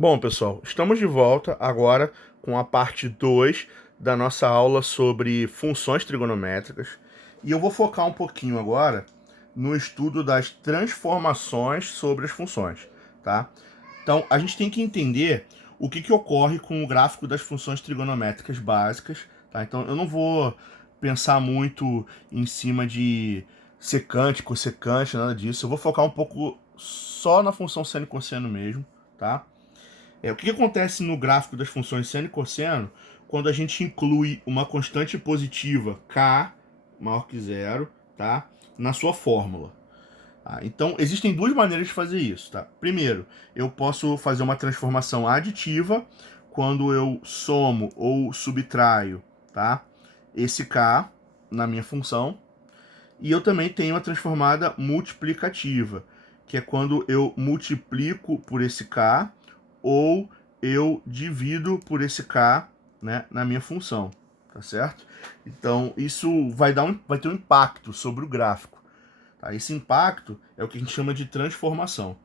Bom, pessoal, estamos de volta agora com a parte 2 da nossa aula sobre funções trigonométricas. E eu vou focar um pouquinho agora no estudo das transformações sobre as funções, tá? Então, a gente tem que entender o que ocorre com o gráfico das funções trigonométricas básicas, tá? Então, eu não vou pensar muito em cima de secante, cossecante, nada disso. Eu vou focar um pouco só na função seno e cosseno mesmo, tá? O que acontece no gráfico das funções seno e cosseno quando a gente inclui uma constante positiva k maior que zero, tá? Na sua fórmula. Então, existem duas maneiras de fazer isso, tá? Primeiro, eu posso fazer uma transformação aditiva quando eu somo ou subtraio, tá? Esse k na minha função. E eu também tenho a transformada multiplicativa, que é quando eu multiplico por esse k ou eu divido por esse k, né, na minha função, tá certo? Então, isso vai ter um impacto sobre o gráfico. Tá? Esse impacto é o que a gente chama de transformação,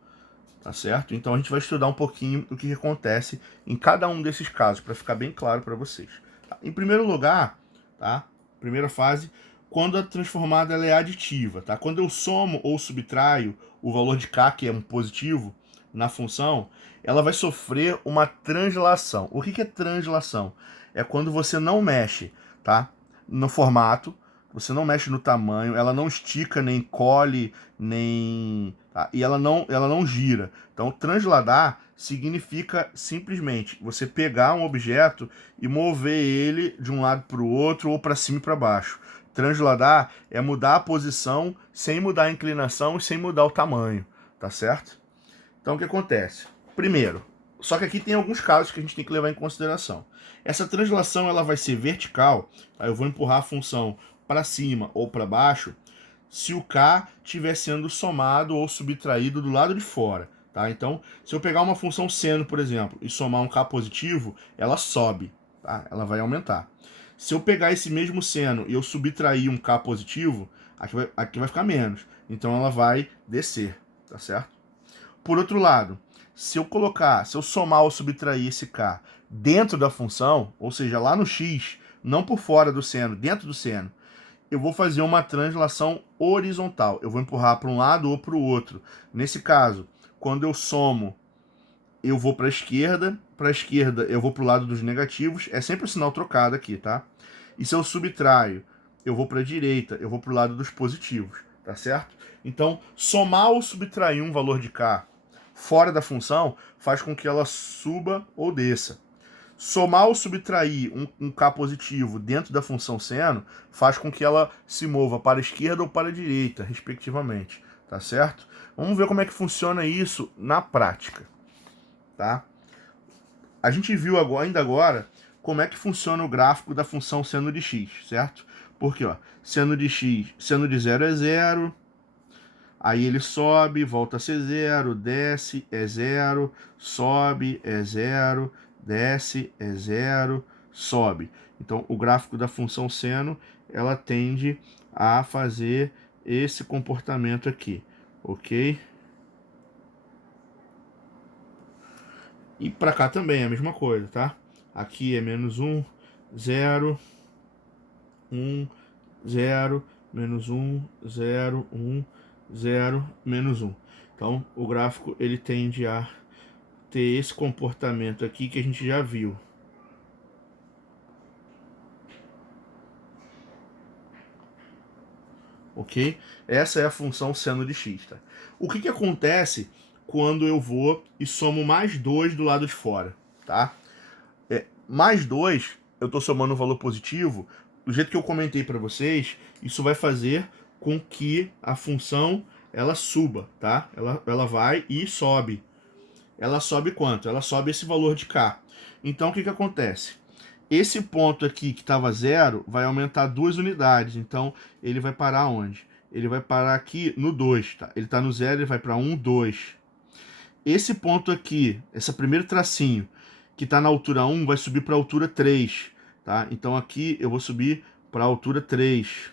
tá certo? Então, a gente vai estudar um pouquinho o que acontece em cada um desses casos, para ficar bem claro para vocês. Tá? Em primeiro lugar, tá? Primeira fase, quando a transformada ela é aditiva, tá? Quando eu somo ou subtraio o valor de k, que é um positivo, na função, ela vai sofrer uma translação. O que é translação? É quando você não mexe, tá? No formato, você não mexe no tamanho, ela não estica, nem encolhe, nem... Tá? E ela não gira. Então, transladar significa simplesmente você pegar um objeto e mover ele de um lado para o outro ou para cima e para baixo. Transladar é mudar a posição sem mudar a inclinação e sem mudar o tamanho, tá certo? Então, o que acontece? Primeiro, só que aqui tem alguns casos que a gente tem que levar em consideração. Essa translação ela vai ser vertical, tá? Eu vou empurrar a função para cima ou para baixo se o k estiver sendo somado ou subtraído do lado de fora. Tá? Então, se eu pegar uma função seno, por exemplo, e somar um k positivo, ela sobe, tá? Ela vai aumentar. Se eu pegar esse mesmo seno e eu subtrair um k positivo, aqui vai ficar menos. Então ela vai descer, tá certo? Por outro lado, se eu somar ou subtrair esse k dentro da função, ou seja, lá no x, não por fora do seno, dentro do seno, eu vou fazer uma translação horizontal. Eu vou empurrar para um lado ou para o outro. Nesse caso, quando eu somo, eu vou para a esquerda eu vou para o lado dos negativos. É sempre o sinal trocado aqui, tá? E se eu subtraio, eu vou para a direita, eu vou para o lado dos positivos, tá certo? Então, somar ou subtrair um valor de k fora da função faz com que ela suba ou desça. Somar ou subtrair um k positivo dentro da função seno faz com que ela se mova para a esquerda ou para a direita, respectivamente, tá certo? Vamos ver como é que funciona isso na prática, tá? A gente viu ainda agora como é que funciona o gráfico da função seno de x, certo? Porque, ó, seno de x, seno de 0 é 0, aí ele sobe, volta a ser 0, desce, é 0, sobe, é 0, desce, é 0, sobe. Então, o gráfico da função seno, ela tende a fazer esse comportamento aqui, ok? E para cá também é a mesma coisa, tá? Aqui é menos 1, 0, 1, 0, menos 1, 0, 1, 0, menos 1. Então, o gráfico ele tende a ter esse comportamento aqui que a gente já viu. Ok? Essa é a função seno de x. Tá? O que acontece quando eu vou e somo mais 2 do lado de fora? Tá? Mais 2, eu estou somando um valor positivo, do jeito que eu comentei para vocês, isso vai fazer com que a função ela suba, tá? Ela vai e sobe. Ela sobe quanto? Ela sobe esse valor de k. Então, o que acontece? Esse ponto aqui que estava 0 vai aumentar 2 unidades. Então, ele vai parar onde? Ele vai parar aqui no 2. Tá? Ele está no 0, ele vai para 1, 2. Esse ponto aqui, esse primeiro tracinho, que está na altura 1, vai subir para a altura 3. Tá? Então, aqui eu vou subir para a altura 3.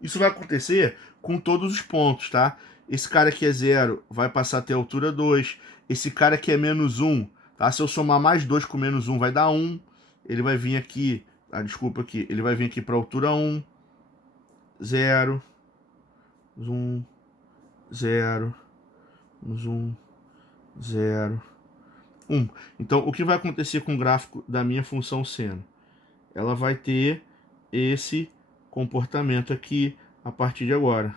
Isso vai acontecer com todos os pontos, tá? Esse cara aqui é 0, vai passar a ter altura 2. Esse cara aqui é menos 1, tá? Se eu somar mais 2 com menos 1, vai dar 1. Ele vai vir aqui, desculpa aqui, ele vai vir aqui para a altura 1, 0, 1, 0, 1, 0, 1. Então, o que vai acontecer com o gráfico da minha função seno? Ela vai ter esse comportamento aqui a partir de agora.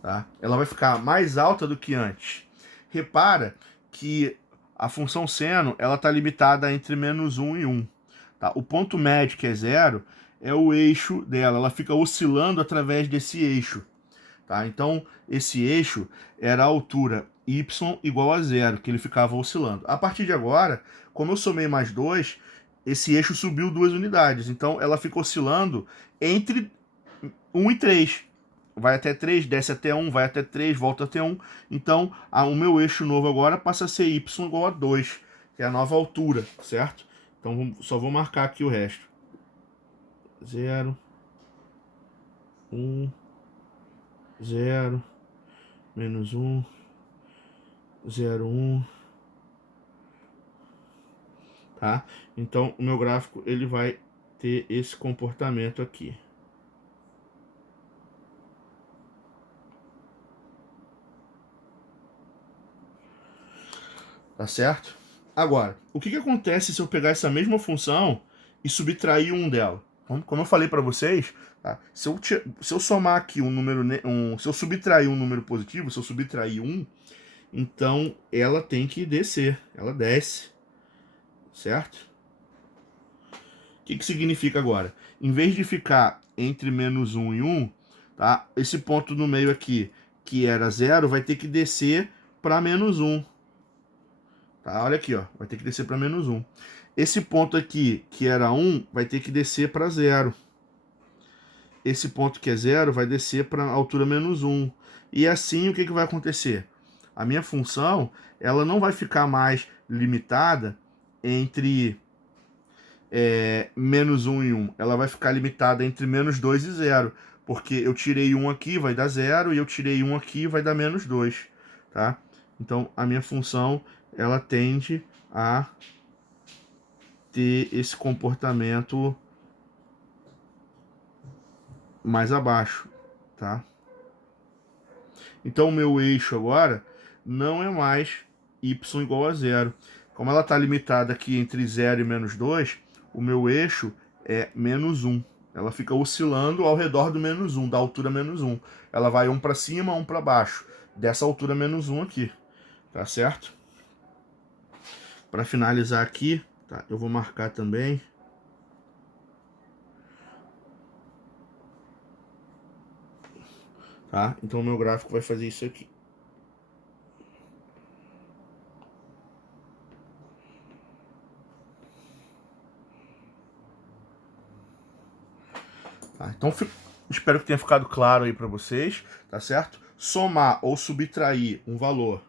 Tá? Ela vai ficar mais alta do que antes. Repara que a função seno ela está limitada entre menos 1 e 1. Tá? O ponto médio, que é 0, é o eixo dela. Ela fica oscilando através desse eixo. Tá? Então, esse eixo era a altura y igual a 0, que ele ficava oscilando. A partir de agora, como eu somei mais 2, esse eixo subiu 2 unidades. Então, ela fica oscilando entre 1 e 3. Vai até 3, desce até 1, vai até 3, volta até 1. Então, o meu eixo novo agora passa a ser y igual a 2, que é a nova altura, certo? Então, só vou marcar aqui o resto. 0, 1, 0, menos 1, 0, 1. Tá? Então, o meu gráfico ele vai ter esse comportamento aqui. Tá certo? Agora, o que acontece se eu pegar essa mesma função e subtrair um dela? Como eu falei para vocês, tá? Se eu somar aqui um número, se eu subtrair um número positivo, se eu subtrair 1, então ela tem que descer, ela desce, certo? O que significa agora? Em vez de ficar entre menos 1 e 1, tá? Esse ponto no meio aqui, que era 0, vai ter que descer para menos 1. Tá? Olha aqui, ó, vai ter que descer para menos 1. Esse ponto aqui, que era 1, vai ter que descer para 0. Esse ponto que é 0 vai descer para a altura menos 1. E assim, o que vai acontecer? A minha função, ela não vai ficar mais limitada entre menos 1 e 1. Ela vai ficar limitada entre menos 2 e 0. Porque eu tirei 1 aqui, vai dar 0, e eu tirei 1 aqui, vai dar menos 2. Tá? Então, a minha função, ela tende a ter esse comportamento mais abaixo, tá? Então, o meu eixo agora não é mais y igual a 0. Como ela está limitada aqui entre 0 e menos 2, o meu eixo é menos 1. Ela fica oscilando ao redor do menos 1, da altura menos 1. Ela vai um para cima, um para baixo, dessa altura menos 1 aqui, tá certo? Para finalizar aqui, tá, eu vou marcar também. Tá? Então o meu gráfico vai fazer isso aqui. Tá? Então espero que tenha ficado claro aí para vocês, tá certo? Somar ou subtrair um valor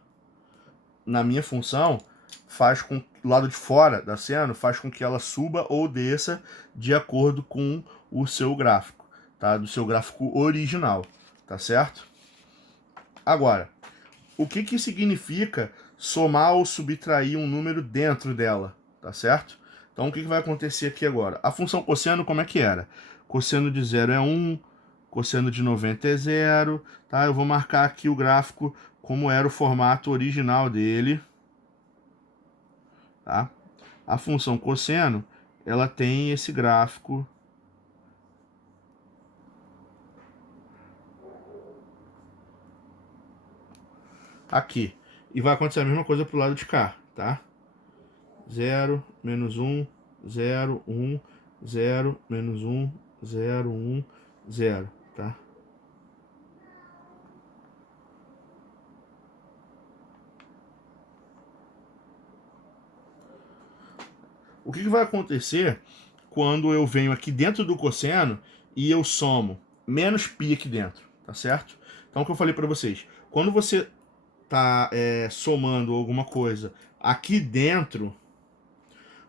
na minha função faz com o lado de fora da seno faz com que ela suba ou desça de acordo com o seu gráfico, tá? Do seu gráfico original, tá certo? Agora, o que significa somar ou subtrair um número dentro dela, tá certo? Então, o que vai acontecer aqui agora? A função cosseno, como é que era? Cosseno de 0 é 1, cosseno de 90 é 0, tá? Eu vou marcar aqui o gráfico como era o formato original dele, tá? A função cosseno, ela tem esse gráfico aqui. E vai acontecer a mesma coisa pro lado de cá, tá? 0, menos 1, 0, 1, 0, menos 1, 0, 1, 0, tá? O que vai acontecer quando eu venho aqui dentro do cosseno e eu somo menos π aqui dentro, tá certo? Então, o que eu falei para vocês, quando você tá somando alguma coisa aqui dentro,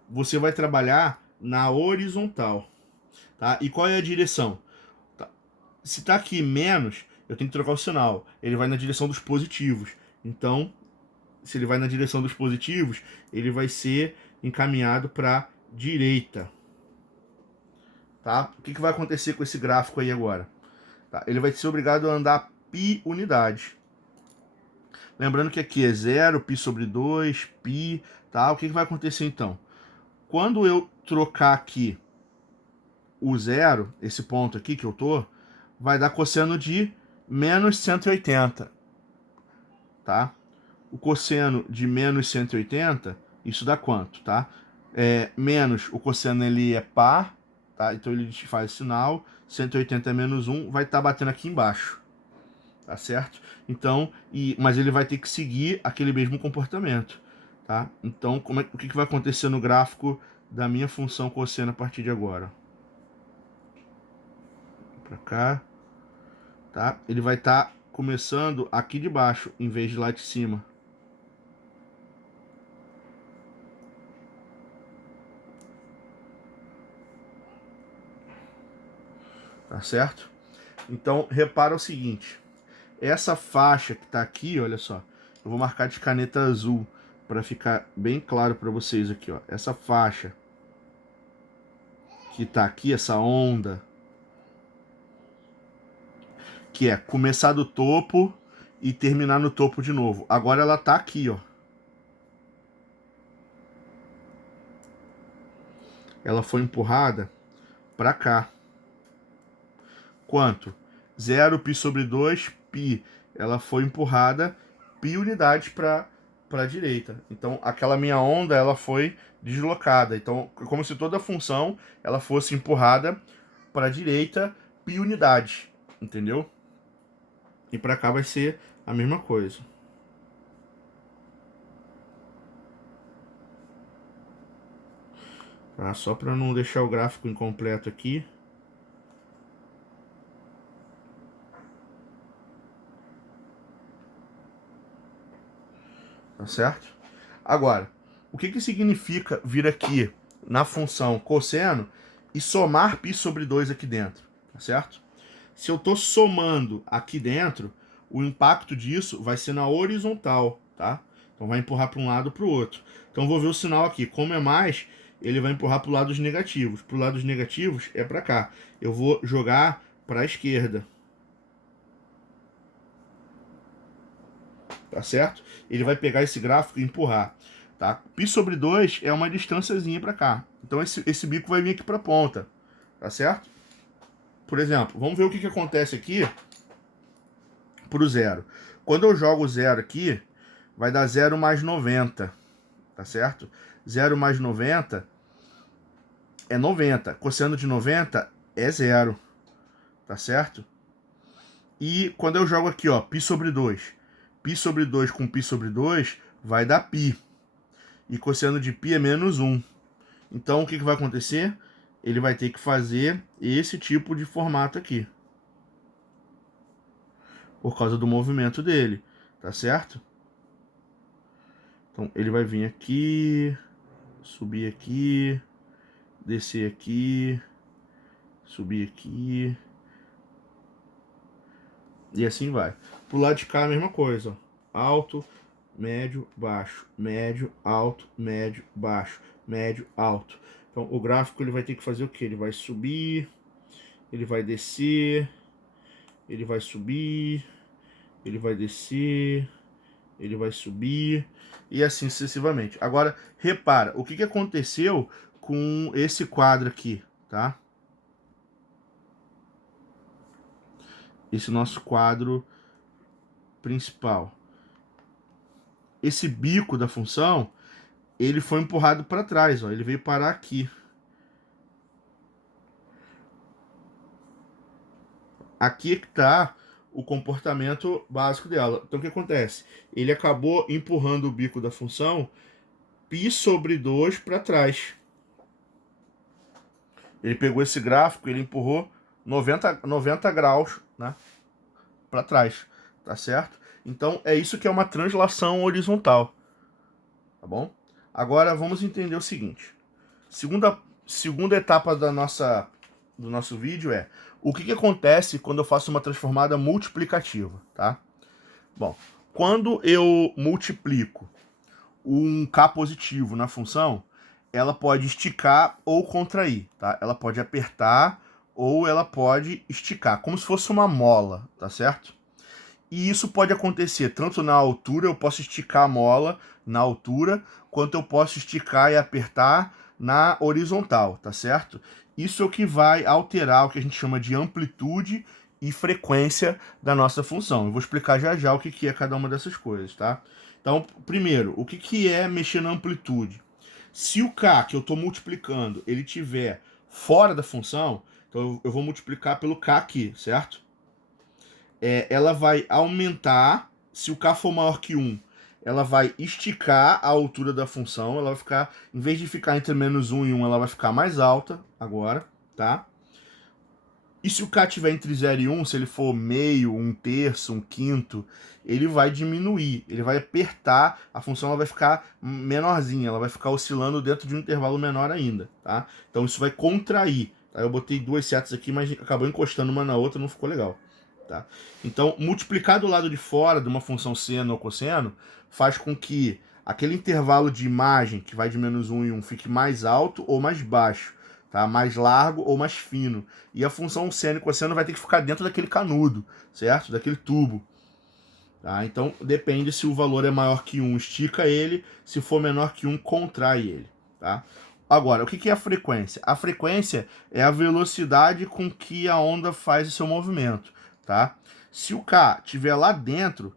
você vai trabalhar na horizontal, tá? E qual é a direção? Tá? se está aqui menos, eu tenho que trocar o sinal. Ele vai na direção dos positivos. Então, se ele vai na direção dos positivos, ele vai ser encaminhado para a direita. Tá? O que vai acontecer com esse gráfico aí agora? Tá? Ele vai ser obrigado a andar π unidades. Lembrando que aqui é 0, π sobre 2, π, tá? O que vai acontecer então? Quando eu trocar aqui o 0, esse ponto aqui que eu tô, vai dar cosseno de menos 180, tá? O cosseno de menos 180, isso dá quanto, tá? Menos, o cosseno ele é par, tá? Então ele faz sinal, 180 é menos 1, vai estar batendo aqui embaixo. Tá certo? Então, mas ele vai ter que seguir aquele mesmo comportamento, tá? Então, o que vai acontecer no gráfico da minha função cosseno a partir de agora? Para cá, tá? Ele vai estar começando aqui de baixo, em vez de lá de cima. Tá certo? Então, repara o seguinte. Essa faixa que tá aqui, olha só. Eu vou marcar de caneta azul para ficar bem claro para vocês aqui, ó. Essa faixa que tá aqui, essa onda, que é começar do topo e terminar no topo de novo. Agora ela tá aqui, ó. Ela foi empurrada para cá. Quanto? 0 π sobre 2 π. Ela foi empurrada π unidades para a direita. Então, aquela minha onda, ela foi deslocada. Então, como se toda a função ela fosse empurrada para a direita π unidades, entendeu? E para cá vai ser a mesma coisa. Tá? Só para não deixar o gráfico incompleto aqui. Tá certo? Agora, o que significa vir aqui na função cosseno e somar π sobre 2 aqui dentro? Tá certo? Se eu estou somando aqui dentro, o impacto disso vai ser na horizontal, tá? Então vai empurrar para um lado para o outro. Então vou ver o sinal aqui. Como é mais, ele vai empurrar para o lado dos negativos. Para o lado dos negativos é para cá. Eu vou jogar para a esquerda. Tá certo? Ele vai pegar esse gráfico e empurrar. Tá? π sobre 2 é uma distânciazinha para cá. Então esse bico vai vir aqui para a ponta. Tá certo? Por exemplo, vamos ver o que acontece aqui pro 0. Quando eu jogo o 0 aqui, vai dar 0 mais 90. Tá certo? 0 mais 90 é 90. Cosseno de 90 é 0. Tá certo? E quando eu jogo aqui, ó, π sobre 2. π sobre 2 com π sobre 2 vai dar π. E cosseno de π é menos 1. Então, o que vai acontecer? Ele vai ter que fazer esse tipo de formato aqui. Por causa do movimento dele, tá certo? Então, ele vai vir aqui, subir aqui, descer aqui, subir aqui. E assim vai. Pro lado de cá, a mesma coisa, ó. Alto, médio, baixo, médio, alto, médio, baixo, médio, alto. Então, o gráfico ele vai ter que fazer o quê? Ele vai subir, ele vai descer, ele vai subir, ele vai descer, ele vai subir, e assim sucessivamente. Agora, repara, o que aconteceu com esse quadro aqui, tá? Esse nosso quadro principal. Esse bico da função, ele foi empurrado para trás, ó. Ele veio parar aqui. Aqui que está o comportamento básico dela. Então o que acontece? Ele acabou empurrando o bico da função π sobre 2 para trás. Ele pegou esse gráfico, ele empurrou 90 graus, né, para trás, tá certo? Então é isso que é uma translação horizontal, tá bom? Agora vamos entender o seguinte. Segunda etapa do nosso vídeo é O que acontece quando eu faço uma transformada multiplicativa, tá? Bom, quando eu multiplico um K positivo na função, ela pode esticar ou contrair, tá? Ela pode apertar ou ela pode esticar, como se fosse uma mola, tá certo? E isso pode acontecer tanto na altura, eu posso esticar a mola na altura, quanto eu posso esticar e apertar na horizontal, tá certo? Isso é o que vai alterar o que a gente chama de amplitude e frequência da nossa função. Eu vou explicar já já o que é cada uma dessas coisas, tá? Então, primeiro, o que é mexer na amplitude? Se o K que eu estou multiplicando, ele tiver fora da função, então eu vou multiplicar pelo K aqui, certo? Ela vai aumentar, se o K for maior que 1, ela vai esticar a altura da função, ela vai ficar, em vez de ficar entre menos 1 e 1, ela vai ficar mais alta agora, tá? E se o K tiver entre 0 e 1, se ele for meio, um terço, um quinto, ele vai diminuir, ele vai apertar, a função ela vai ficar menorzinha, ela vai ficar oscilando dentro de um intervalo menor ainda, tá? Então isso vai contrair, tá? Eu botei duas setas aqui, mas acabou encostando uma na outra, não ficou legal. Tá? Então, multiplicar do lado de fora de uma função seno ou cosseno faz com que aquele intervalo de imagem que vai de menos 1 e 1 fique mais alto ou mais baixo, tá? Mais largo ou mais fino. E a função seno e cosseno vai ter que ficar dentro daquele canudo, certo? Daquele tubo. Tá? Então, depende se o valor é maior que 1, estica ele, se for menor que 1, contrai ele. Tá? Agora, o que é a frequência? A frequência é a velocidade com que a onda faz o seu movimento. Tá? Se o K estiver lá dentro,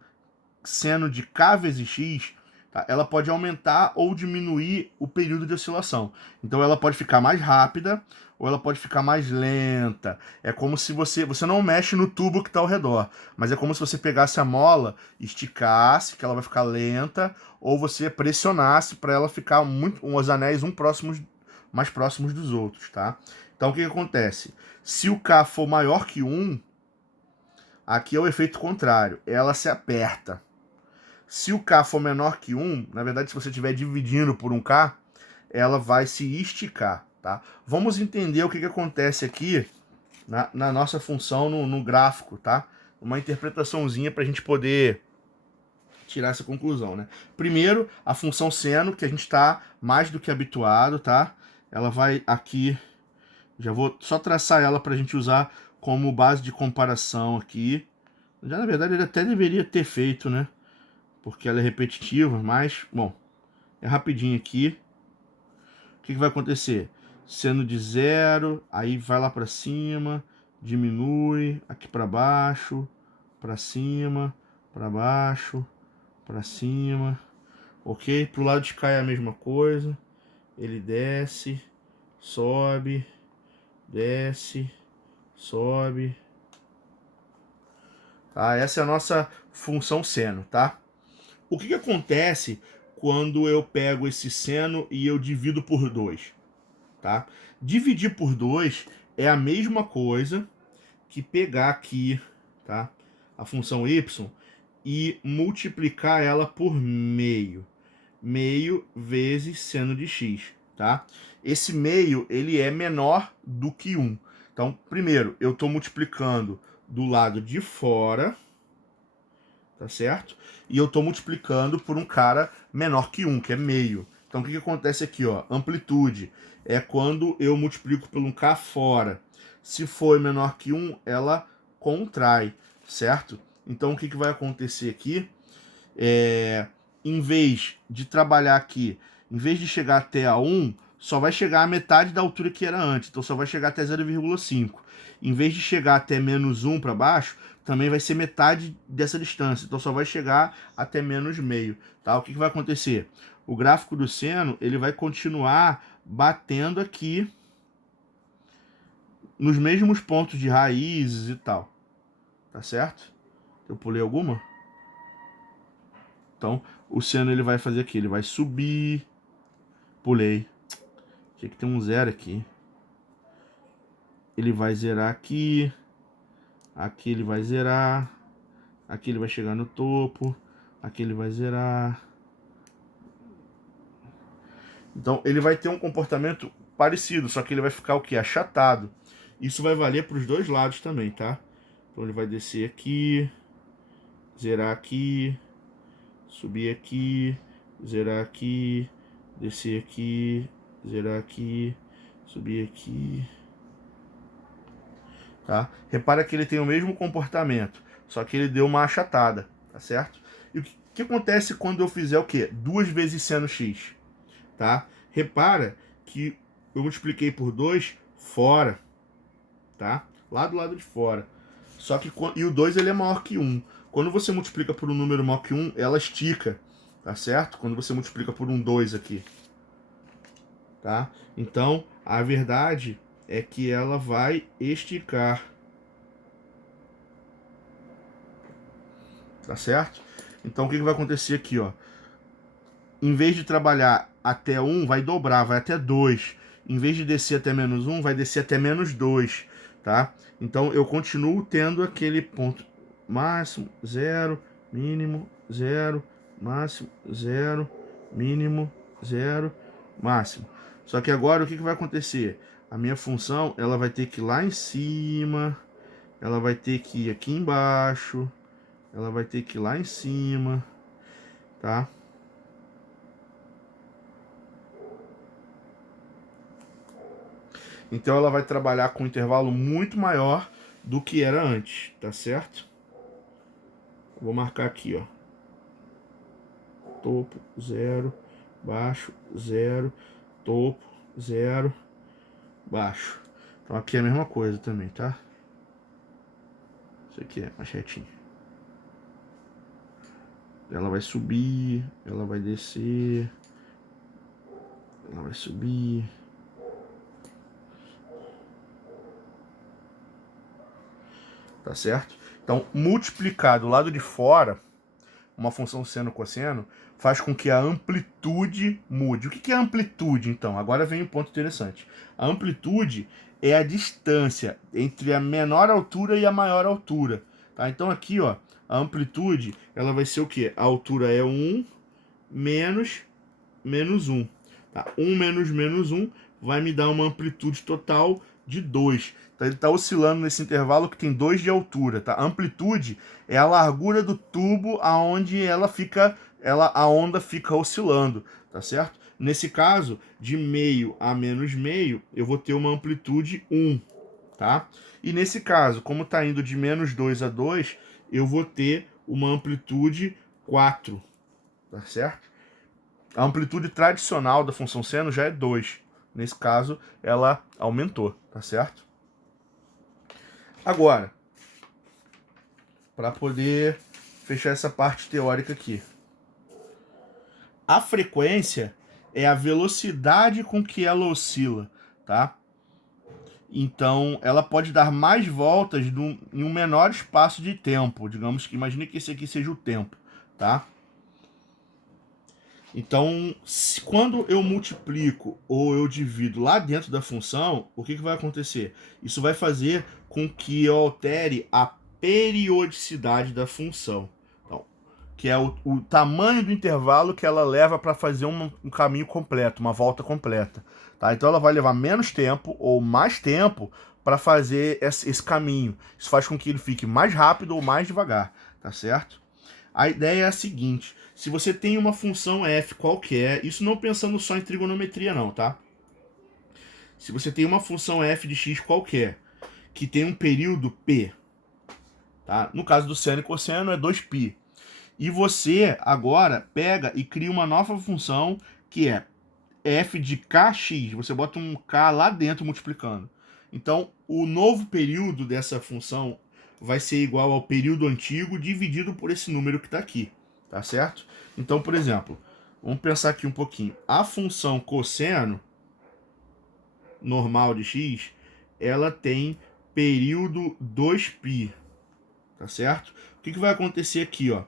seno de K vezes X, tá? Ela pode aumentar ou diminuir o período de oscilação. Então ela pode ficar mais rápida ou ela pode ficar mais lenta. É como se você não mexe no tubo que está ao redor, mas é como se você pegasse a mola, esticasse, que ela vai ficar lenta, ou você pressionasse para ela ficar os anéis mais próximos dos outros, tá? Então o que acontece? Se o K for maior que 1, aqui é o efeito contrário, ela se aperta. Se o K for menor que 1, na verdade, se você estiver dividindo por um K, ela vai se esticar, tá? Vamos entender o que acontece aqui na nossa função no gráfico, tá? Uma interpretaçãozinha para a gente poder tirar essa conclusão, né? Primeiro, a função seno, que a gente está mais do que habituado, tá? Ela vai aqui, já vou só traçar ela para a gente usar como base de comparação aqui. Já, na verdade, ele até deveria ter feito, né? Porque ela é repetitiva, mas, bom, é rapidinho aqui. O que vai acontecer? Sendo de 0, aí vai lá para cima, diminui, aqui para baixo, para cima, para baixo, para cima, ok? Pro lado de cá é a mesma coisa, ele desce, sobe, desce, sobe. Tá? Essa é a nossa função seno, tá? O que acontece quando eu pego esse seno e eu divido por 2? Tá? Dividir por 2 é a mesma coisa que pegar aqui, tá? A função y e multiplicar ela por meio. Meio vezes seno de x, tá? Esse meio, ele é menor do que 1. Então, primeiro, eu estou multiplicando do lado de fora, tá certo? E eu estou multiplicando por um cara menor que 1, que é meio. Então, o que acontece aqui, ó? Amplitude é quando eu multiplico por um K fora. Se for menor que 1, ela contrai, certo? Então, o que vai acontecer aqui? Em vez de trabalhar aqui, em vez de chegar até a 1, só vai chegar a metade da altura que era antes. Então, só vai chegar até 0,5. Em vez de chegar até menos 1 para baixo, também vai ser metade dessa distância. Então, só vai chegar até menos meio. Tá? O que vai acontecer? O gráfico do seno ele vai continuar batendo aqui nos mesmos pontos de raízes e tal. Tá certo? Eu pulei alguma? Então, o seno ele vai fazer aqui. Ele vai subir. Pulei. Tinha que ter um 0 aqui. Ele vai zerar aqui. Aqui ele vai zerar. Aqui ele vai chegar no topo. Aqui ele vai zerar. Então ele vai ter um comportamento parecido, só que ele vai ficar o que? Achatado. Isso vai valer para os dois lados também, tá? Então ele vai descer aqui, zerar aqui, subir aqui, zerar aqui, descer aqui, zerar aqui, subir aqui, tá? Repara que ele tem o mesmo comportamento, só que ele deu uma achatada, tá certo? E o que acontece quando eu fizer o quê? 2 vezes seno x, tá? Repara que eu multipliquei por 2 fora, tá? Lá do lado de fora. Só que e o 2 ele é maior que 1. Quando você multiplica por um número maior que 1, ela estica, tá certo? Quando você multiplica por um 2 aqui, tá? Então, a verdade é que ela vai esticar, tá certo? Então, o que vai acontecer aqui, ó? Em vez de trabalhar até 1, vai dobrar, vai até 2. Em vez de descer até menos 1, vai descer até menos 2, tá? Então, eu continuo tendo aquele ponto máximo, 0, mínimo, 0, máximo, 0, mínimo, 0, máximo. Só que agora, o que vai acontecer? A minha função, ela vai ter que ir lá em cima, ela vai ter que ir aqui embaixo, ela vai ter que ir lá em cima, tá? Então ela vai trabalhar com um intervalo muito maior do que era antes, tá certo? Vou marcar aqui, ó. Topo, 0, baixo, 0, topo, 0, baixo. Então aqui é a mesma coisa também, tá? Isso aqui é mais retinho. Ela vai subir, ela vai descer, ela vai subir. Tá certo? Então, multiplicar do lado de fora, uma função seno cosseno, faz com que a amplitude mude. O que é amplitude, então? Agora vem um ponto interessante. A amplitude é a distância entre a menor altura e a maior altura. Tá? Então aqui, ó, a amplitude, ela vai ser o quê? A altura é 1 menos menos 1. Tá? 1 menos menos 1 vai me dar uma amplitude total de 2. Então ele está oscilando nesse intervalo que tem 2 de altura. Tá? A amplitude é a largura do tubo aonde a onda fica oscilando, tá certo? Nesse caso, de meio a menos meio, eu vou ter uma amplitude 1, tá? E nesse caso, como está indo de menos 2 a 2, eu vou ter uma amplitude 4, tá certo? A amplitude tradicional da função seno já é 2. Nesse caso, ela aumentou, tá certo? Agora, para poder fechar essa parte teórica aqui. A frequência é a velocidade com que ela oscila, tá? Então, ela pode dar mais voltas em um menor espaço de tempo. Digamos que, imagine que esse aqui seja o tempo, tá? Então, quando eu multiplico ou eu divido lá dentro da função, o que vai acontecer? Isso vai fazer com que eu altere a periodicidade da função, então, que é o tamanho do intervalo que ela leva para fazer um caminho completo, uma volta completa. Tá? Então ela vai levar menos tempo ou mais tempo para fazer esse caminho. Isso faz com que ele fique mais rápido ou mais devagar, tá certo? A ideia é a seguinte: se você tem uma função f qualquer, isso não pensando só em trigonometria não, tá? Se você tem uma função f de x qualquer, que tem um período p, tá? No caso do seno e cosseno é 2π. E você agora pega e cria uma nova função que é f de kx. Você bota um k lá dentro multiplicando. Então, o novo período dessa função vai ser igual ao período antigo dividido por esse número que está aqui, tá certo? Então, por exemplo, vamos pensar aqui um pouquinho. A função cosseno normal de x, ela tem período 2π, tá certo? O que vai acontecer aqui, ó?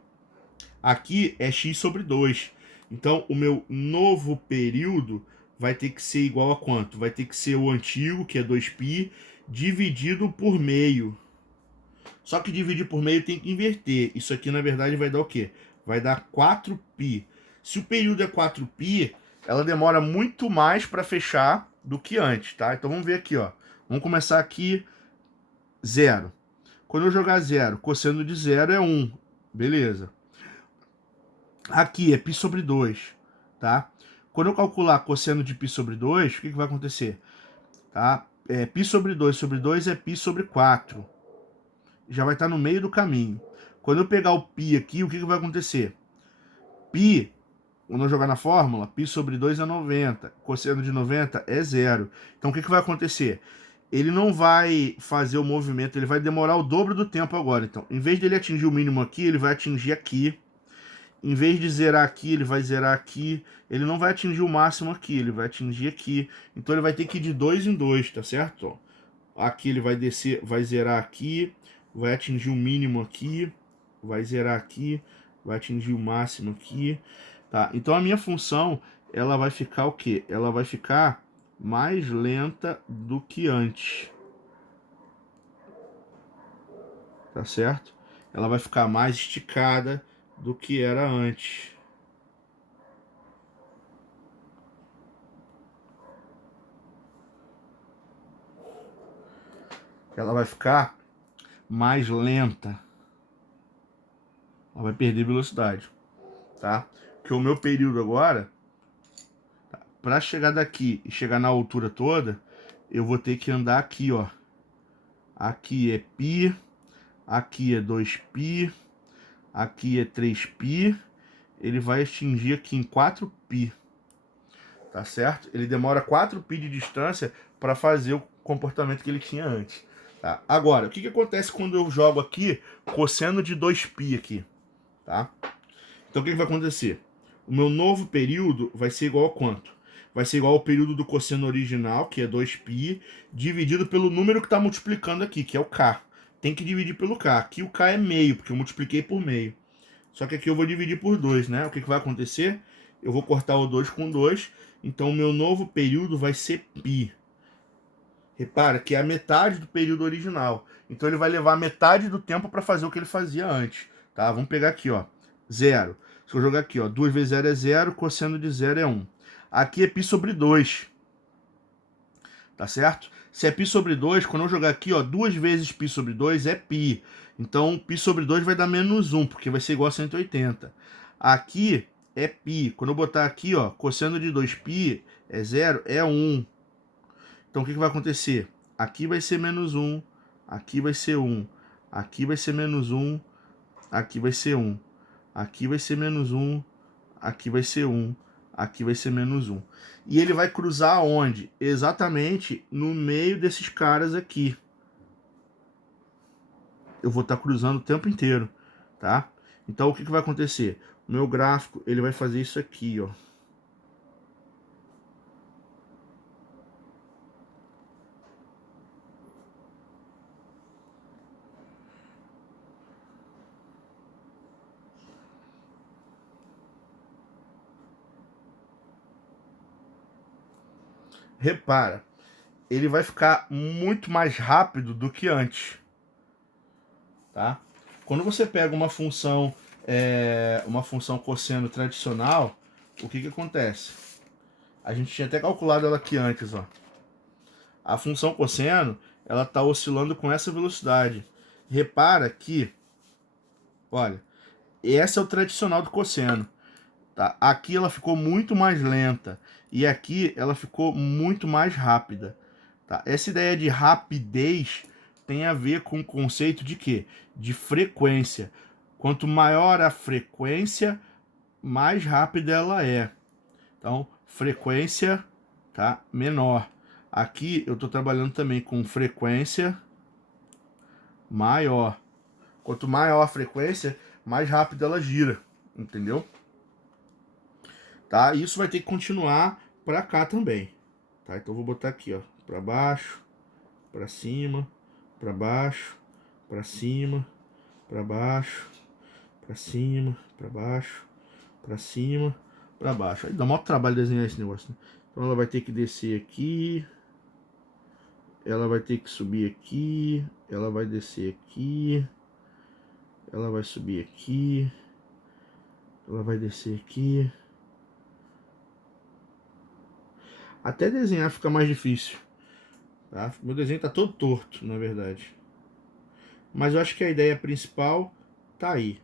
Aqui é x sobre 2. Então, o meu novo período vai ter que ser igual a quanto? Vai ter que ser o antigo, que é 2π, dividido por meio. Só que dividir por meio tem que inverter. Isso aqui, na verdade, vai dar o quê? Vai dar 4π. Se o período é 4π, ela demora muito mais para fechar do que antes, tá? Então, vamos ver aqui, ó. Vamos começar aqui, 0. Quando eu jogar 0, cosseno de 0 é 1. Beleza. Aqui é π sobre 2, tá? Quando eu calcular cosseno de π sobre 2, o que vai acontecer? Tá? Π sobre 2 é π sobre 4. Já vai estar no meio do caminho. Quando eu pegar o π aqui, o que vai acontecer? Π, quando eu jogar na fórmula, π sobre 2 é 90. Cosseno de 90 é 0. Então o que vai acontecer? Ele não vai fazer o movimento, ele vai demorar o dobro do tempo agora. Então, em vez dele atingir o mínimo aqui, ele vai atingir aqui. Em vez de zerar aqui, ele vai zerar aqui. Ele não vai atingir o máximo aqui, ele vai atingir aqui. Então ele vai ter que ir de 2 em 2, tá certo? Aqui ele vai descer, vai zerar aqui, vai atingir o mínimo aqui, vai zerar aqui, vai atingir o máximo aqui, tá? Então a minha função, ela vai ficar o quê? Ela vai ficar mais lenta do que antes. Tá certo? Ela vai ficar mais esticada do que era antes. Ela vai ficar mais lenta. Ela vai perder velocidade, tá? Porque o meu período agora, para chegar daqui e chegar na altura toda, eu vou ter que andar aqui, ó. Aqui é π, aqui é 2π, aqui é 3π. Ele vai atingir aqui em 4π, tá certo? Ele demora 4π de distância para fazer o comportamento que ele tinha antes. Tá? Agora, o que acontece quando eu jogo aqui cosseno de 2π aqui? Tá? Então o que vai acontecer? O meu novo período vai ser igual a quanto? Vai ser igual ao período do cosseno original, que é 2π, dividido pelo número que está multiplicando aqui, que é o k. Tem que dividir pelo k. Aqui o k é meio, porque eu multipliquei por meio. Só que aqui eu vou dividir por 2, né? O que vai acontecer? Eu vou cortar o 2 com 2, então o meu novo período vai ser π. Repara que é a metade do período original. Então ele vai levar metade do tempo para fazer o que ele fazia antes. Tá? Vamos pegar aqui, ó. 0. Se eu jogar aqui, ó, 2 vezes 0 é 0, cosseno de 0 é 1. Aqui é π sobre 2. Tá certo? Se é π sobre 2, quando eu jogar aqui, ó, 2 vezes π sobre 2 é π. Então, π sobre 2 vai dar menos 1, porque vai ser igual a 180. Aqui é π. Quando eu botar aqui, ó, cosseno de 2π é 0, é 1. Então, o que vai acontecer? Aqui vai ser menos 1, aqui vai ser 1, aqui vai ser menos 1, aqui vai ser 1, aqui vai ser menos 1, aqui vai ser 1, aqui vai ser menos 1. E ele vai cruzar onde? Exatamente no meio desses caras aqui. Eu vou estar cruzando o tempo inteiro, tá? Então, o que vai acontecer? O meu gráfico, ele vai fazer isso aqui, ó. Repara, ele vai ficar muito mais rápido do que antes, tá? Quando você pega uma função cosseno tradicional, o que acontece? A gente tinha até calculado ela aqui antes, ó. A função cosseno, ela está oscilando com essa velocidade. Repara que, olha, esse é o tradicional do cosseno. Tá? Aqui ela ficou muito mais lenta e aqui ela ficou muito mais rápida. Tá? Essa ideia de rapidez tem a ver com o conceito de quê? De frequência. Quanto maior a frequência, mais rápida ela é. Então, frequência, tá, menor. Aqui eu estou trabalhando também com frequência maior. Quanto maior a frequência, mais rápido ela gira, entendeu? Tá? Isso vai ter que continuar para cá também. Tá? Então eu vou botar aqui, ó, para baixo, para cima, para baixo, para cima, para baixo, para cima, para baixo, para cima, para baixo. Aí dá maior trabalho desenhar esse negócio, né? Então ela vai ter que descer aqui, ela vai ter que subir aqui, ela vai descer aqui, ela vai subir aqui, ela vai descer aqui. Até desenhar fica mais difícil, Tá? Meu desenho está todo torto, na verdade. Mas eu acho que a ideia principal tá aí.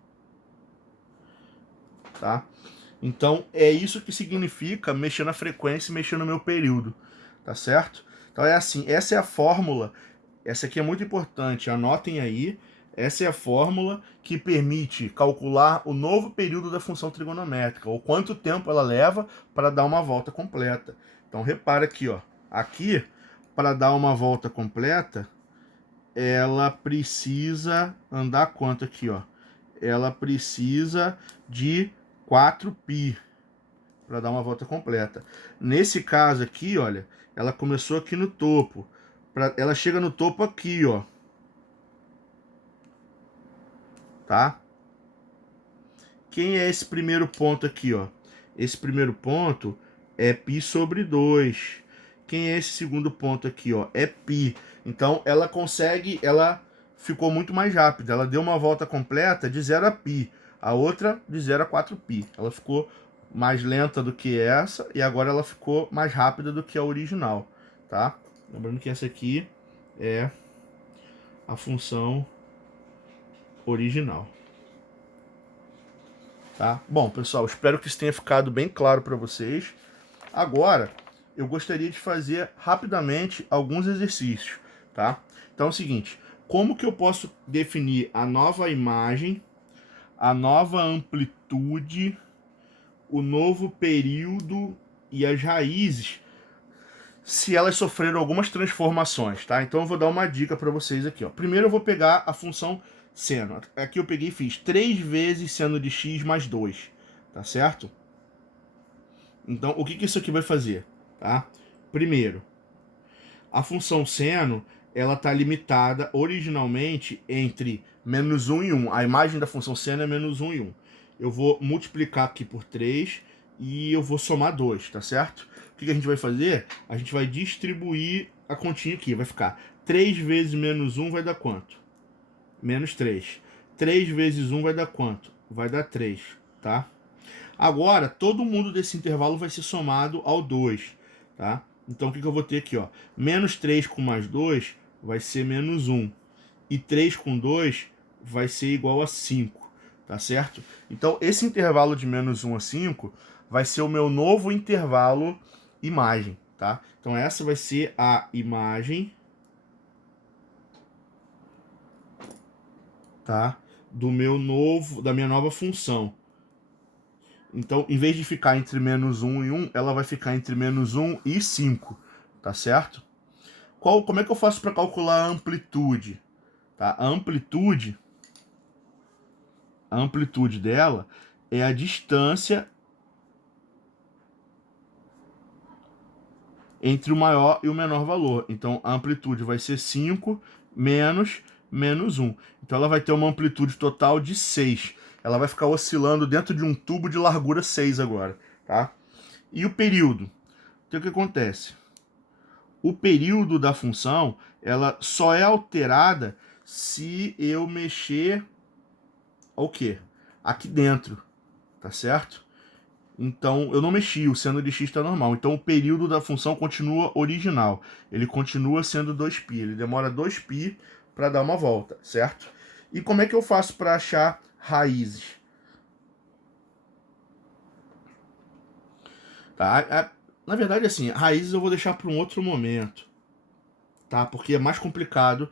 Tá? Então é isso que significa mexer na frequência e mexer no meu período. Tá certo? Então é assim, essa é a fórmula. Essa aqui é muito importante, anotem aí. Essa é a fórmula que permite calcular o novo período da função trigonométrica, ou quanto tempo ela leva para dar uma volta completa. Então repara aqui, ó. Aqui, para dar uma volta completa, ela precisa andar quanto aqui, ó? Ela precisa de 4π para dar uma volta completa. Nesse caso aqui, olha, ela começou aqui no topo. Ela chega no topo aqui, ó. Tá? Quem é esse primeiro ponto aqui, ó? Esse primeiro ponto é π sobre 2. Quem é esse segundo ponto aqui, ó? É π. Então, ela consegue, ela ficou muito mais rápida. Ela deu uma volta completa de 0 a π. A outra de 0 a 4π. Ela ficou mais lenta do que essa e agora ela ficou mais rápida do que a original, tá? Lembrando que essa aqui é a função original. Tá? Bom, pessoal, espero que isso tenha ficado bem claro para vocês. Agora, eu gostaria de fazer rapidamente alguns exercícios, tá? Então é o seguinte, como que eu posso definir a nova imagem, a nova amplitude, o novo período e as raízes, se elas sofreram algumas transformações, tá? Então eu vou dar uma dica para vocês aqui, ó. Primeiro eu vou pegar a função seno. Aqui eu peguei e fiz 3 vezes seno de x mais 2, tá certo? Então, o que isso aqui vai fazer? Tá? Primeiro, a função seno, ela está limitada originalmente entre menos 1 e 1. A imagem da função seno é menos 1 e 1. Eu vou multiplicar aqui por 3 e eu vou somar 2, tá certo? O que a gente vai fazer? A gente vai distribuir a continha aqui. Vai ficar 3 vezes menos 1 vai dar quanto? Menos 3. 3 vezes 1 vai dar quanto? Vai dar 3, tá? Agora, todo mundo desse intervalo vai ser somado ao 2, tá? Então, o que eu vou ter aqui, ó? Menos 3 com mais 2 vai ser menos 1. E 3 com 2 vai ser igual a 5, tá certo? Então, esse intervalo de menos 1 a 5 vai ser o meu novo intervalo imagem, tá? Então, essa vai ser a imagem, tá? Da minha nova função. Então, em vez de ficar entre menos 1 e 1, ela vai ficar entre menos 1 e 5, tá certo? Como é que eu faço para calcular a amplitude? Tá? A amplitude dela é a distância entre o maior e o menor valor. Então, a amplitude vai ser 5 menos menos 1. Então, ela vai ter uma amplitude total de 6. Ela vai ficar oscilando dentro de um tubo de largura 6 agora, tá? E o período? Então, o que acontece? O período da função, ela só é alterada se eu mexer o quê? Aqui dentro, tá certo? Então, eu não mexi, o seno de x está normal. Então, o período da função continua original. Ele continua sendo 2π. Ele demora 2π para dar uma volta, certo? E como é que eu faço para achar raízes? Tá? Na verdade, assim, raízes eu vou deixar para um outro momento, tá? Porque é mais complicado.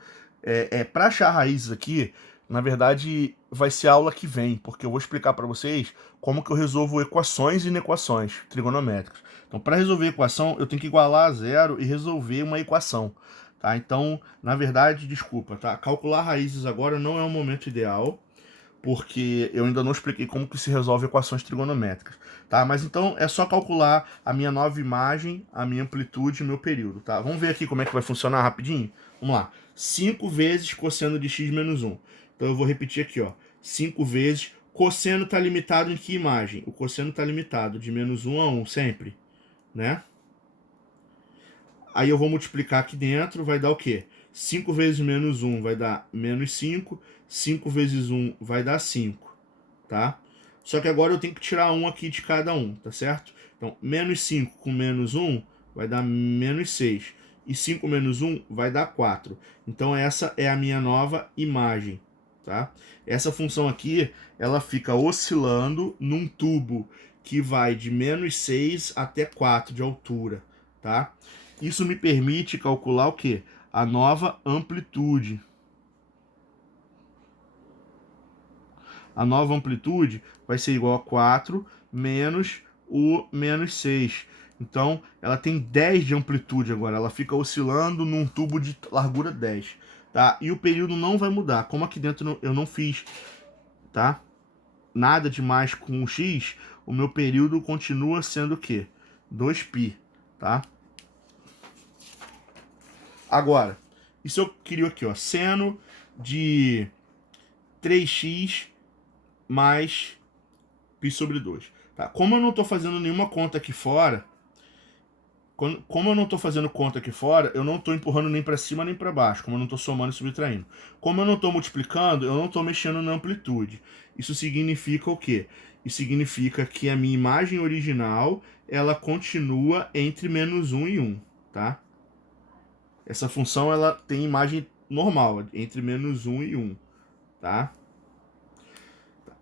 Para achar raízes aqui, na verdade, vai ser a aula que vem, porque eu vou explicar para vocês como que eu resolvo equações e inequações trigonométricas. Então, para resolver equação, eu tenho que igualar a zero e resolver uma equação, tá? Então, na verdade, desculpa, tá? Calcular raízes agora não é o momento ideal, porque eu ainda não expliquei como que se resolve equações trigonométricas, tá? Mas então é só calcular a minha nova imagem, a minha amplitude e meu período, tá? Vamos ver aqui como é que vai funcionar rapidinho? Vamos lá. 5 vezes cosseno de x menos 1. Então eu vou repetir aqui, ó. 5 vezes. Cosseno está limitado em que imagem? O cosseno está limitado de menos 1 a 1 sempre, né? Aí eu vou multiplicar aqui dentro, vai dar o quê? 5 vezes menos 1 vai dar menos 5. 5 vezes 1 vai dar 5, tá? Só que agora eu tenho que tirar 1 aqui de cada um, tá certo? Então, menos 5 com menos 1 vai dar menos 6. e 5 menos 1 vai dar 4. Então essa é a minha nova imagem, tá? Essa função aqui, ela fica oscilando num tubo que vai de menos 6 até 4 de altura, tá? Isso me permite calcular o quê? A nova amplitude. A nova amplitude vai ser igual a 4 menos o menos 6. Então, ela tem 10 de amplitude agora. Ela fica oscilando num tubo de largura 10. Tá? E o período não vai mudar. Como aqui dentro eu não fiz, tá? Nada demais com o x, o meu período continua sendo o quê? 2π, tá? Agora, isso eu crio aqui, ó, seno de 3x mais π sobre 2. Tá? Como eu não estou fazendo nenhuma conta aqui fora, como eu não estou fazendo conta aqui fora, eu não estou empurrando nem para cima nem para baixo, como eu não estou somando e subtraindo. Como eu não estou multiplicando, eu não estou mexendo na amplitude. Isso significa o quê? Isso significa que a minha imagem original, ela continua entre menos 1 e 1, tá? Essa função, ela tem imagem normal, entre menos 1 e 1, tá?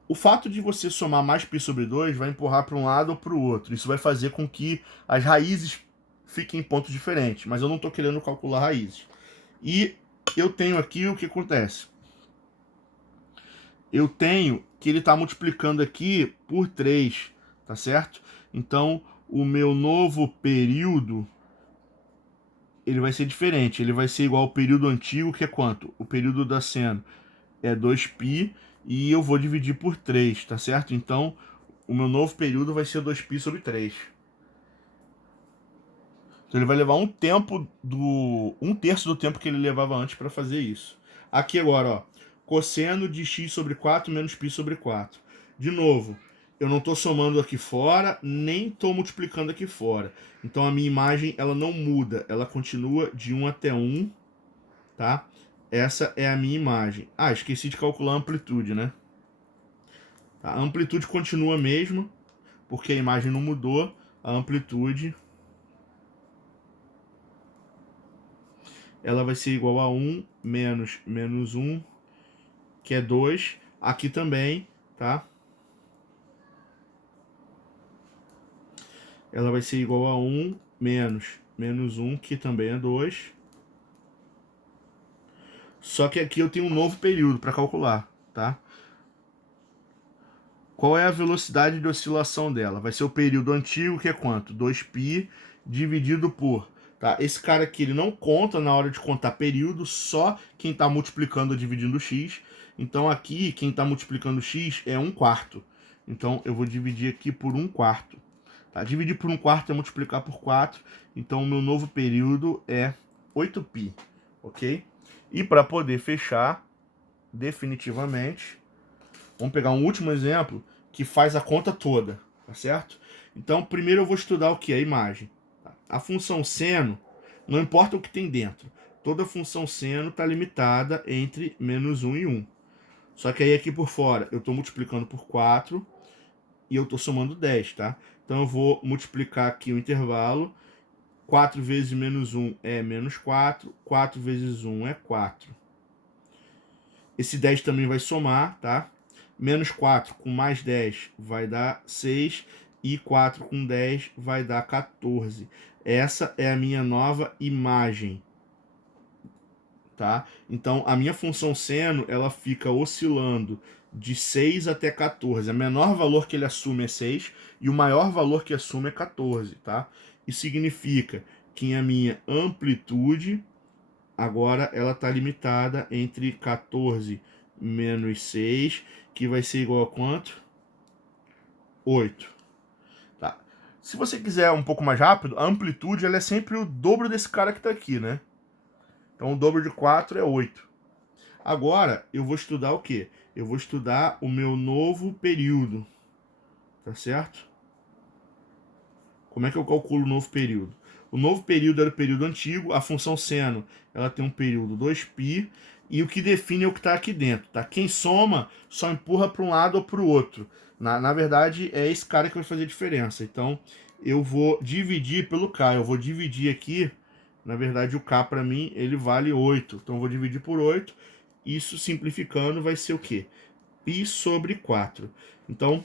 O fato de você somar mais π sobre 2 vai empurrar para um lado ou para o outro. Isso vai fazer com que as raízes fiquem em pontos diferentes, mas eu não estou querendo calcular raízes. E eu tenho aqui o que acontece. Eu tenho que ele está multiplicando aqui por 3, tá certo? Então, o meu novo período, ele vai ser diferente. Ele vai ser igual ao período antigo, que é quanto? O período da seno é 2π, e eu vou dividir por 3, tá certo? Então, o meu novo período vai ser 2π sobre 3. Então ele vai levar um terço do tempo que ele levava antes para fazer isso. Aqui agora, ó, cosseno de x sobre 4 menos π sobre 4. De novo, eu não estou somando aqui fora, nem estou multiplicando aqui fora. Então a minha imagem, ela não muda, ela continua de 1 até 1, tá? Essa é a minha imagem. Ah, esqueci de calcular a amplitude, né? A amplitude continua a mesma, porque a imagem não mudou. A amplitude, ela vai ser igual a 1 menos menos 1, que é 2. Aqui também, tá? Ela vai ser igual a 1 menos menos 1, que também é 2. Só que aqui eu tenho um novo período para calcular, tá? Qual é a velocidade de oscilação dela? Vai ser o período antigo, que é quanto? 2π dividido por... Tá? Esse cara aqui ele não conta na hora de contar período, só quem está multiplicando ou dividindo x. Então aqui, quem está multiplicando x é 1/4. Então eu vou dividir aqui por 1/4. Tá? Dividir por 1/4 é multiplicar por 4. Então o meu novo período é 8π. Ok? E para poder fechar definitivamente, vamos pegar um último exemplo que faz a conta toda, tá certo? Então, primeiro eu vou estudar o que é a imagem. A função seno, não importa o que tem dentro, toda função seno está limitada entre menos 1 e 1. Só que aí aqui por fora eu estou multiplicando por 4 e eu estou somando 10, tá? Então eu vou multiplicar aqui o intervalo. 4 vezes menos 1 é menos 4, 4 vezes 1 é 4. Esse 10 também vai somar, tá? Menos 4 com mais 10 vai dar 6, e 4 com 10 vai dar 14. Essa é a minha nova imagem, tá? Então, a minha função seno, ela fica oscilando de 6 até 14. O menor valor que ele assume é 6, e o maior valor que assume é 14, tá? Isso significa que a minha amplitude, agora, ela está limitada entre 14 menos 6, que vai ser igual a quanto? 8. Tá. Se você quiser um pouco mais rápido, a amplitude ela é sempre o dobro desse cara que está aqui, né? Então o dobro de 4 é 8. Agora eu vou estudar o quê? Eu vou estudar o meu novo período. Tá certo? Como é que eu calculo o novo período? O novo período era o período antigo, a função seno ela tem um período 2π, e o que define é o que está aqui dentro, tá? Quem soma só empurra para um lado ou para o outro. Na verdade, é esse cara que vai fazer a diferença. Então, eu vou dividir pelo k, eu vou dividir aqui Na verdade, o K para mim, ele vale 8. Então, eu vou dividir por 8. Isso, simplificando, vai ser o quê? Π sobre 4. Então,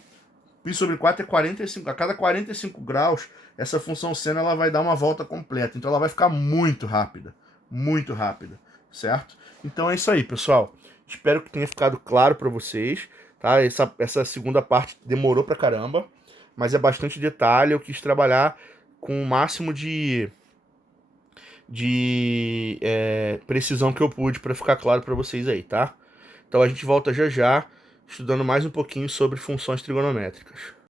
π sobre 4 é 45. A cada 45 graus, essa função seno ela vai dar uma volta completa. Então, ela vai ficar muito rápida. Muito rápida. Certo? Então, é isso aí, pessoal. Espero que tenha ficado claro para vocês. Tá? Essa segunda parte demorou pra caramba. Mas é bastante detalhe. Eu quis trabalhar com o máximo de precisão que eu pude para ficar claro para vocês aí, tá? Então a gente volta já já, estudando mais um pouquinho sobre funções trigonométricas.